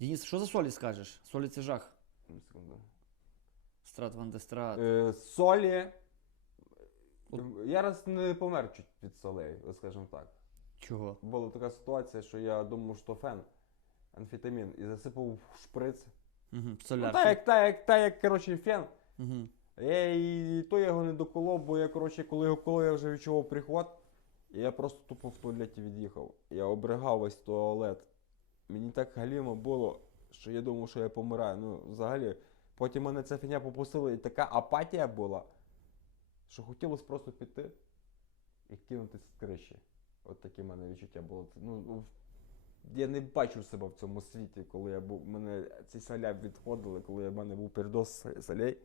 Денис, що за солі скажеш? Солі це жах. Секунду. Страт Ван де Страт. Е, солі. От. Я раз не помер чуть від солей, скажімо так. Чого? Була така ситуація, що я думав, що фен, амфетамін, і засипав в шприц. Угу. Ну, та як, та як, та як, коротше, фен. Угу. Я і то я його не доколов, бо я, коротше, коли його колов, я вже відчував приход. І я просто тупо в туалеті від'їхав. Я обригав весь туалет. Мені так галімо було, що я думав, що я помираю. Ну, взагалі, потім мене ця фігня попустила, і така апатія була, що хотілося просто піти і кинутися з криші. От таке в мене відчуття було. Ну, я не бачив себе в цьому світі, коли я був. Мене ці соля відходили, коли в мене був передоз солей.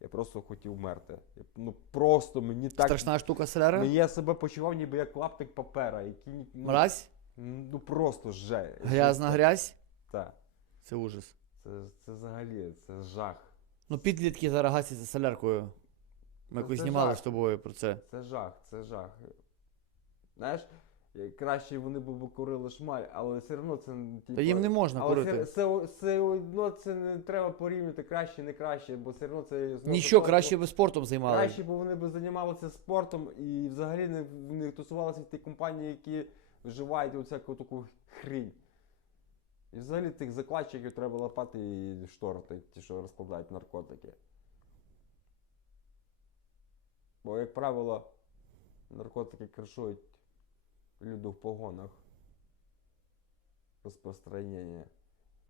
Я просто хотів вмерти. Я, ну просто мені так. Страшна штука соляра? Мені я себе почував, ніби як клаптик папера, який ну, Мразь? Ну просто же. Грязна грязь? Так. Це ужас. Це, це взагалі, це жах. Ну, підлітки зараз гасяться соляркою. Ми якось це знімали жах. з тобою про це. Це жах, це жах. Знаєш, е, краще вони б курили шмаль, але все одно це типу, Та їм не можна але курити. Все, все, все одно це не треба порівнювати краще, не краще, бо все одно це Ніщо, краще би спортом займали. Краще, бо вони б займалися спортом і взагалі не, не тусувалися в ті компанії, які вживають оцяку таку хрінь. І взагалі тих закладчиків треба лапати і шторти, ті, що розкладають наркотики. Бо, як правило, наркотики кришують люди в погонах. Розпространення.